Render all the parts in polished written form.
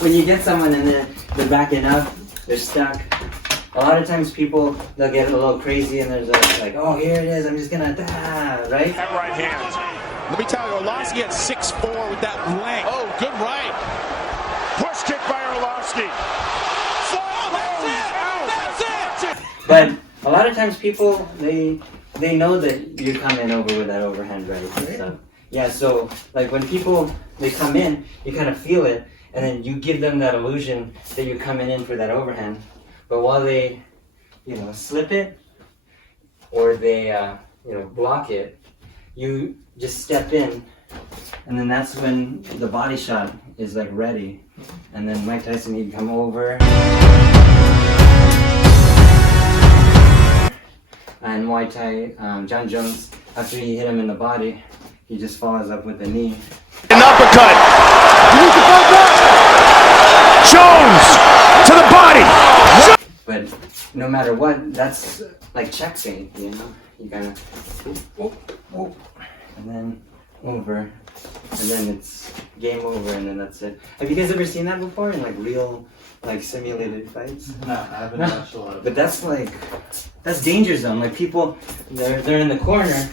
when you get someone and then they're backing up, they're stuck. A lot of times people, they'll get a little crazy and there's like, oh, here it is, I'm just gonna, right? That right hand. Let me tell you, Orlovsky at 6'4" with that length. Oh, good right. Push kick by Orlovsky. That's it. But a lot of times people, they know that you come in over with that overhand right and stuff. Yeah, so like when people, they come in, you kind of feel it, and then you give them that illusion that you're coming in for that overhand. But while they, slip it, or they, block it, you just step in, and then that's when the body shot is like ready. And then Mike Tyson, he'd come over. And Muay Thai, John Jones, after he hit him in the body, he just follows up with the knee. An uppercut. Jones to the body. But no matter what, that's like check feint, You kind of, and then over, and then it's game over, and then that's it. Have you guys ever seen that before in like real, like simulated fights? No, I haven't watched a lot of. But that's danger zone. Like people, they're in the corner.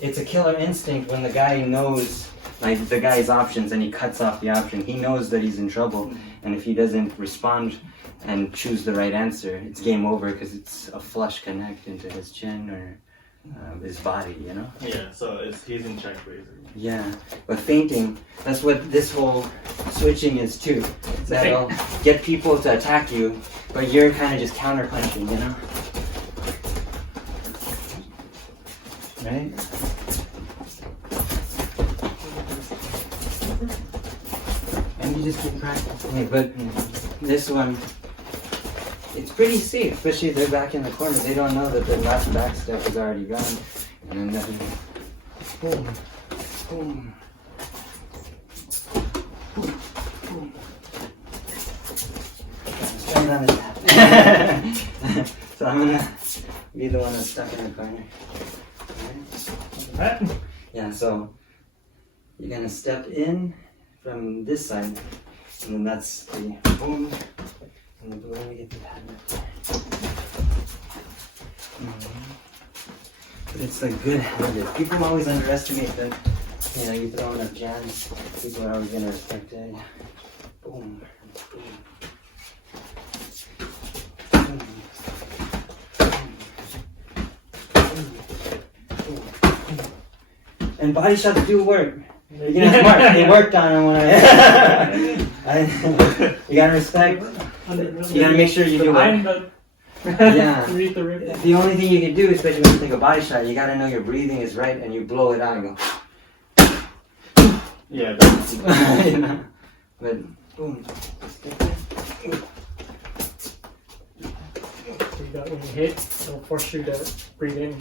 It's a killer instinct when the guy knows like the guy's options and he cuts off the option. He knows that he's in trouble, and if he doesn't respond and choose the right answer, it's game over because it's a flush connect into his chin or his body, Yeah, so he's in check basically. Yeah, but feinting, that's what this whole switching is too. That'll get people to attack you, but you're kind of just counter punching, Right? And you just keep practicing. But this one, it's pretty safe, especially if they're back in the corner. They don't know that the last back step is already gone. And then boom, boom, boom, boom. Stand on the tap. So I'm gonna be the one that's stuck in the corner. Right. Yeah, so you're gonna step in from this side, and then that's the boom, and then let me get the pad up there. But it's like good habit. People always underestimate that, you throw enough jabs, people are always gonna respect it. Boom, boom. And body shots do work. You can ask Mark. They worked on them when you gotta respect. You gotta make sure you do it. Yeah. The only thing you can do, especially when you take a body shot, you gotta know your breathing is right and you blow it out and go. Yeah. That's But boom. When you hit, it'll force you to breathe in.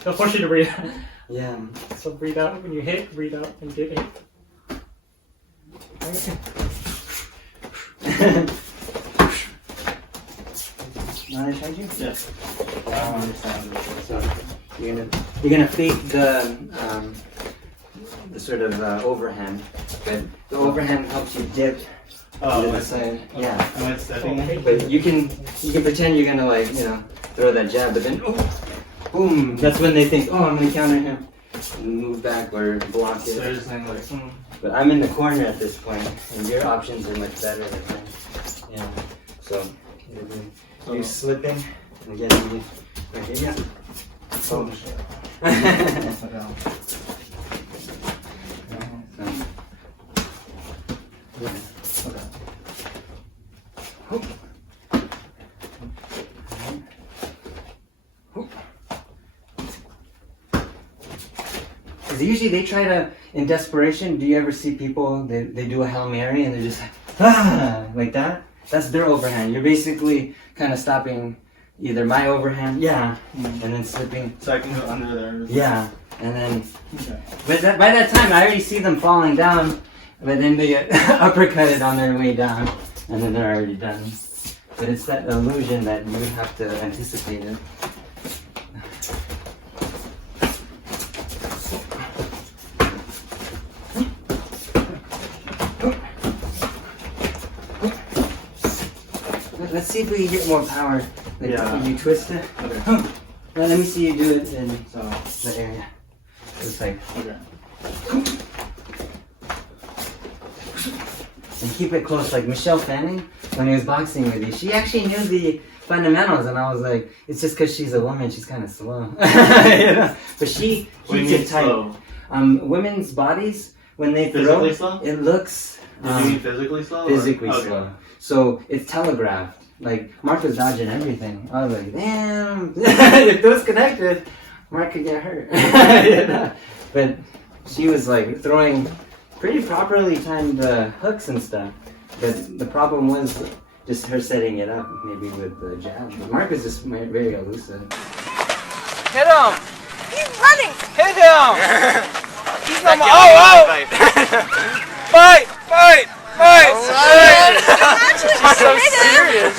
It'll force you to breathe out. Yeah. So breathe out when you hit, breathe out and get hit. You want to charge you? yes. So you're gonna fake the sort of overhand, but the overhand helps you dip to the side. Yeah. Am I stepping in? But you can pretend you're gonna throw that jab, but then boom. That's when they think, I'm gonna counter him, and move back or block it. So you're just saying But I'm in the corner at this point, and your options are much better than mine. Yeah. So you slipping and getting me right here. Yeah. Oh. Because usually they try to, in desperation, do you ever see people, they do a Hail Mary and they're just like that? That's their overhand. You're basically kind of stopping either my overhand, and then slipping. So I can go under there. Yeah, and then, but by that time I already see them falling down, but then they get uppercutted on their way down, and then they're already done. But it's that illusion that you have to anticipate it. let's see if we can get more power. Like, Yeah. you twist it. Okay. Now, let me see you do it in So, the area. It's like, okay. and keep it close. Like Michelle Fanning, when he was boxing with you, she actually knew the fundamentals, and I was like, it's just because she's a woman, she's kind of slow. You know? But she What do you keeps mean it tight. slow? Women's bodies, when they Physically throw, slow? it looks Do you mean physically slow? or- physically okay. slow. So it's telegraphed. Like Mark was dodging everything. I was like, damn, if those connected, Mark could get hurt. You know? But she was like throwing pretty properly timed hooks and stuff. But the problem was just her setting it up, maybe with the jab. But Mark is just very elusive. Hit him! He's running! Hit him! He's not Fight! Fight! Fight! She's so serious.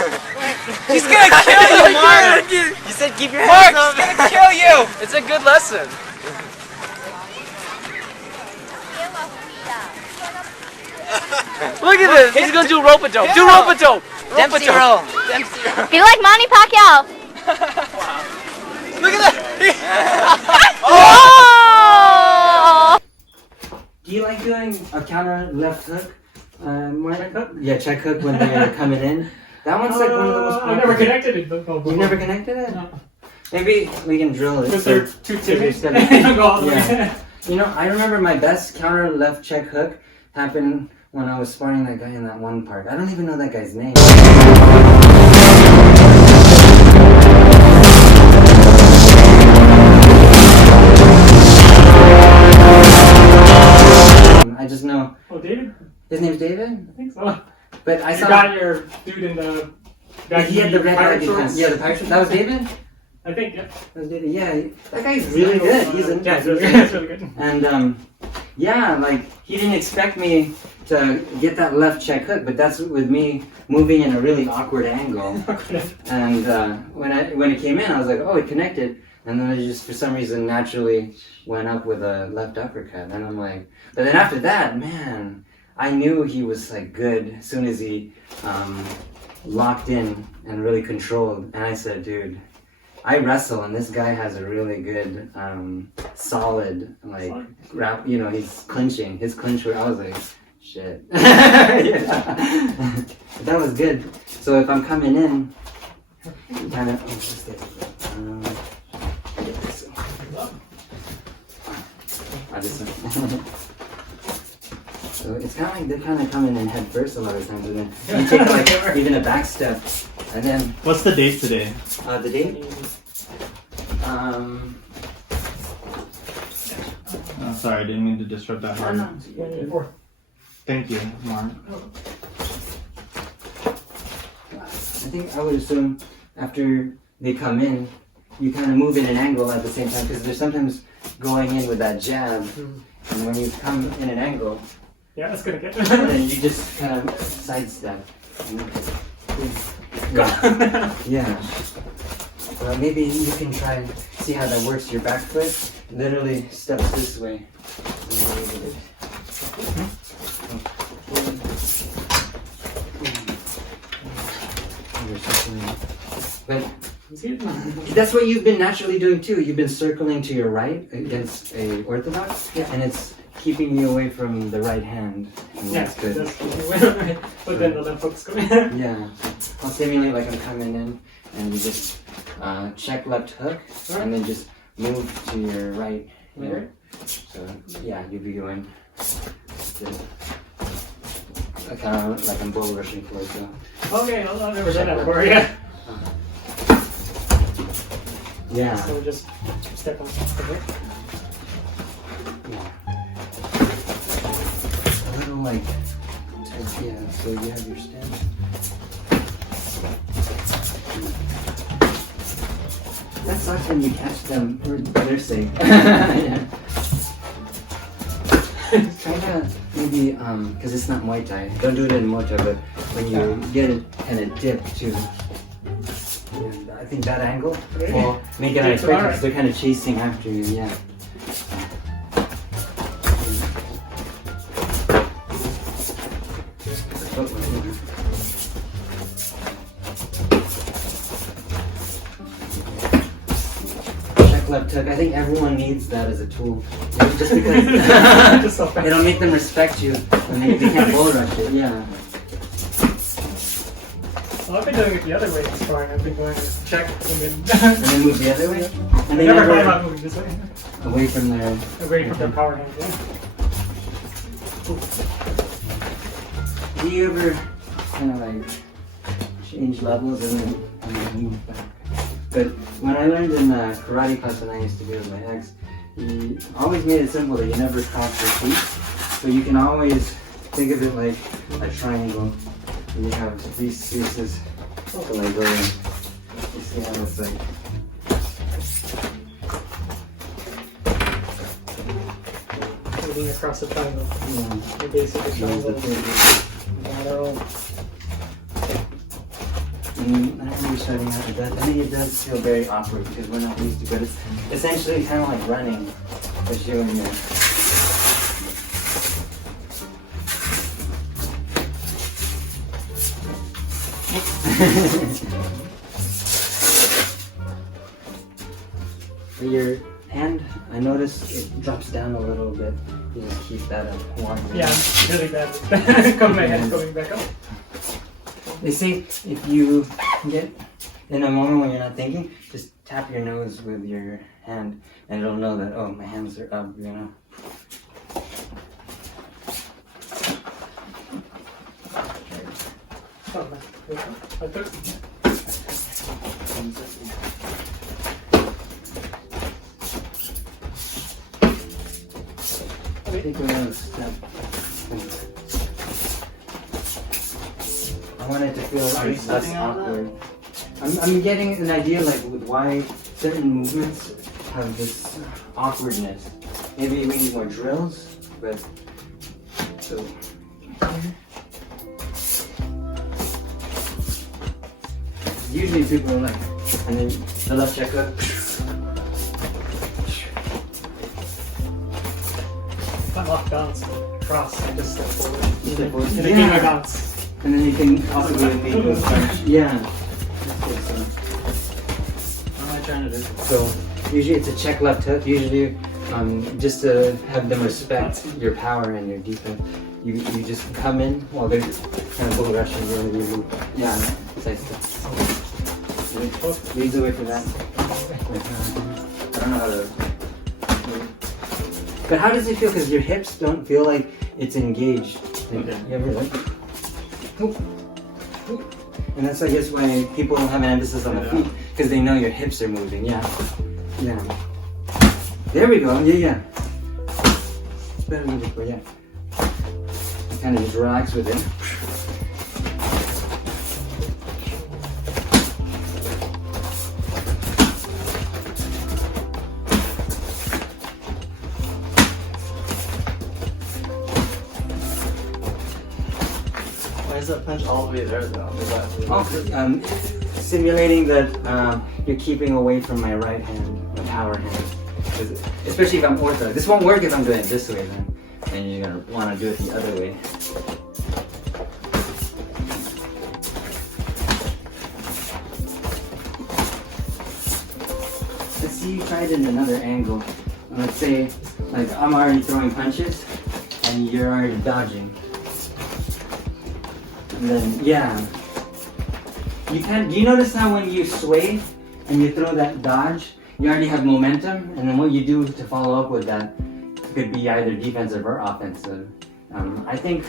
She's gonna kill you, Mark! You said keep your Mark, hands up. she's gonna kill you! It's a good lesson. Look at this! He's gonna do rope-a-dope. Do rope-a-dope! Dempsey roll. Dempsey roll. Be like Manny Pacquiao. Look at that! Oh! Do you like doing a counter left hook? Mark? Check hook? Yeah, check hook when they're coming in. That one's like one of the most I never connected it before. You never connected it? No. Maybe we can drill it. Because So- they're too timid. so They don't go all the way. Yeah. You know, I remember my best counter left check hook happened when I was sparring that guy in that one park. I don't even know that guy's name. I just know Oh, David? his name's David, I think so. but I You saw got your dude in the... he had the red pirate baggy shorts? pants. Yeah, the pirate shorts. That was David. I think, yeah. That was David. Yeah, that guy's really good. He's a, Yeah, it's really good. It's really good. And yeah, like he didn't expect me to get that left check hook, but that's with me moving in a really awkward angle. And when it came in, I was like, oh, it connected, and then it just for some reason naturally went up with a left uppercut. And I'm like, but then after that, man, I knew he was like good as soon as he locked in and really controlled. And I said, dude, I wrestle, and this guy has a really good, solid, like, grab. You know, he's clinching. His clinch. I was like, shit. Yeah. That was good. So if I'm coming in, kind of. So it's kind of like they're kind of coming in head first a lot of times, and then you take like even a back step, and then What's the date today? the date. Oh, sorry, I didn't mean to disrupt that. Oh, no. Thank you, Mark. I think I would assume after they come in, you kind of move in an angle at the same time, because they're sometimes going in with that jab, and when you come in an angle, Yeah, that's gonna get. then you just kind of sidestep. Yeah. Yeah. Well, maybe you can try and see how that works. Your back foot literally steps this way. But that's what you've been naturally doing too. You've been circling to your right against a orthodox, and it's keeping you away from the right hand. And Yeah, that's good. that's but then the left hook's coming. Yeah, I'll simulate like I'm coming in, and you just check left hook, and then just move to your right here. So yeah, you'll be going kind of like I'm bull rushing for it. So Okay, I've never done that before, yeah. yeah, So just step on it. a little like yeah. So you have your stance. That sucks when you catch them for their sake. Yeah. Try to maybe, because it's not Muay Thai. Don't do it in Muay Thai, but when you get it kind of dip to, I think that angle will make it unexpected because they're kind of chasing after you. Yeah. check left hook. I think everyone needs that as a tool. Just because Just so fast. it'll make them respect you and they can't bull rush it. Yeah. Well, I've been doing it the other way this far. I've been going to check and then. And then move the other way. And I they never thought never about moving this way. away from their. Away from their power hand. Yeah. Do you ever kind of like change levels and then move back? But when I learned in karate class when I used to be with my ex, he always made it simple that you never cross your feet. So you can always think of it like a triangle. And you have these pieces to like go in. You see how it's like. Moving across the triangle. Yeah. The basic triangle. And I remember starting out with that. I think it does feel very awkward because we're not used to it. But it's essentially kind of like running, especially when you're. Your hand, I noticed it drops down a little bit. You just keep that up. Yeah, I'm really bad. My head's going back up. They say if you get in a moment when you're not thinking, just tap your nose with your hand and it'll know that, oh, my hands are up, you know. Oh, I took. Take another step. I want it to feel less awkward. I'm getting an idea like with why certain movements have this awkwardness. Maybe we need more drills, but so usually people are like, and then the left check up. If I'm off balance, cross, I just step forward. Step forward. And then my bounce. And then you can also do it maybe with punch. Yeah. What am I trying to do? So usually it's a check left hook. Usually just to have them respect your power and your defense. You just come in while they're kind of bull rushing you and you move. Yeah. Side step. Leads away from that. I don't know how to. But how does it feel? Because your hips don't feel like it's engaged. Like, you ever like? And that's I guess why people have an emphasis on the feet, because they know your hips are moving. Yeah. Yeah. There we go. Yeah. It's better than before. Yeah. You kind of just relax with it. Why is that punch all the way there though? Is that Simulating that you're keeping away from my right hand, my power hand. Especially if I'm ortho. This won't work if I'm doing it this way then. And you're going to want to do it the other way. Let's see you try it in another angle. Let's say, like, I'm already throwing punches and you're already dodging. And then, yeah. Do you notice how when you sway and you throw that dodge, you already have momentum, and then what you do to follow up with that could be either defensive or offensive. I think,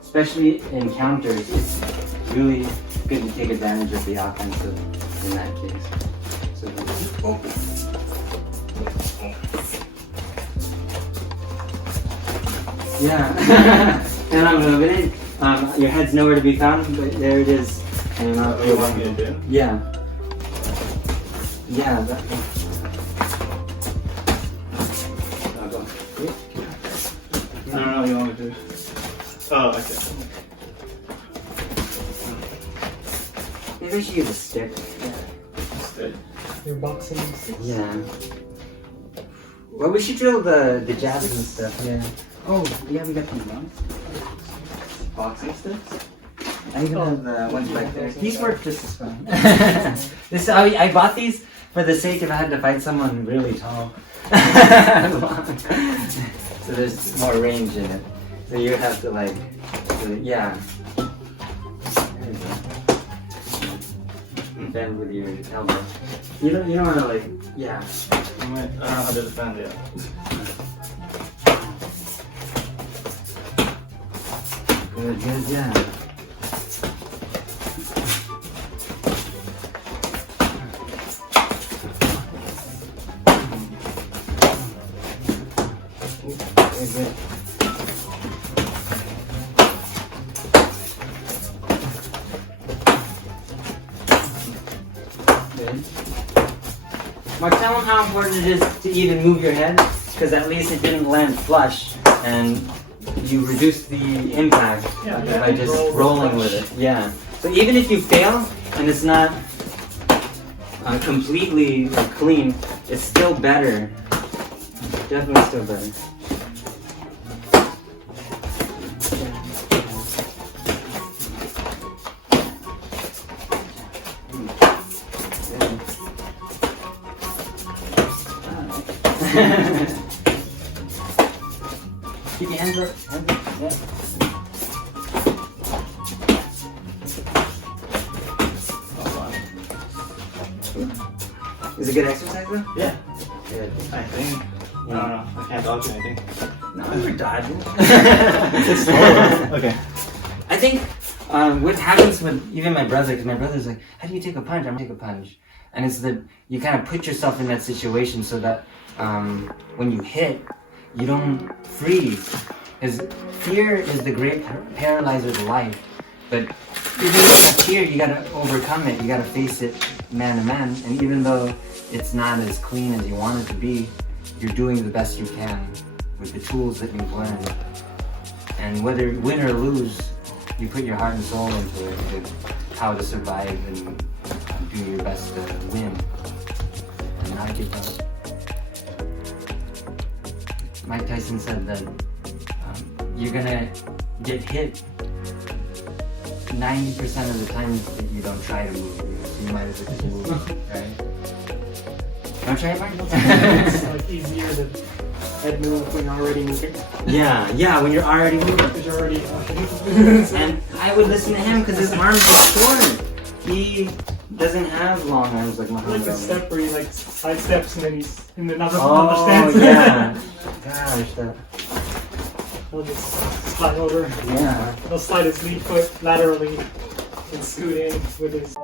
especially in counters, it's really good to take advantage of the offensive in that case. So, yeah. And I'm moving it. Your head's nowhere to be found, but there it is. And what you want me to do? Yeah. Yeah. I'll go. I don't know what you want me to do. Oh, okay. Maybe I should use a stick. Stick. You're boxing sticks. Yeah. Well, we should drill the jabs and stuff. Yeah. Oh, yeah, we got these ones. Boxing sticks? I even have the ones back there. These work just as fine. I bought these for the sake if I had to fight someone really tall. So there's more range in it. So you have to like, yeah. There you go. Bend with your elbow. You don't want to like, yeah. I don't know how to defend yet. Good, yeah. Good. Mark, tell them how important it is to even move your head, because at least it didn't land flush, and you reduce the impact by just rolling with it. Yeah. So even if you fail and it's not completely clean, it's still better. Definitely still better. Keep your hands up. Yeah. Is it good exercise though? Yeah. Good. I think. I don't know. I can't dodge anything. No, you're dodging. It's slower. Okay. I think what happens with even my brother, because my brother's like, how do you take a punch? I'm gonna take a punch. And it's that you kind of put yourself in that situation so that when you hit, you don't freeze. Because fear is the great paralyzer of life. But even with fear, you gotta overcome it. You gotta face it man to man. And even though it's not as clean as you want it to be, you're doing the best you can with the tools that you've learned. And whether win or lose, you put your heart and soul into it, with how to survive and do your best to win and not give up. Mike Tyson said that you're gonna get hit 90% of the times that you don't try to move. So you might as well just move, right? Wanna try it, Mike? It's like easier to head move when you're already moving. Yeah, when you're already moving. Because you're already And I would listen to him because his arms are short. He doesn't have long arms like Muhammad. like the step where he like side steps and then he's and then Oh understands. yeah. Gosh, that. He'll just slide over. Yeah. He'll slide his lead foot laterally and scoot in with his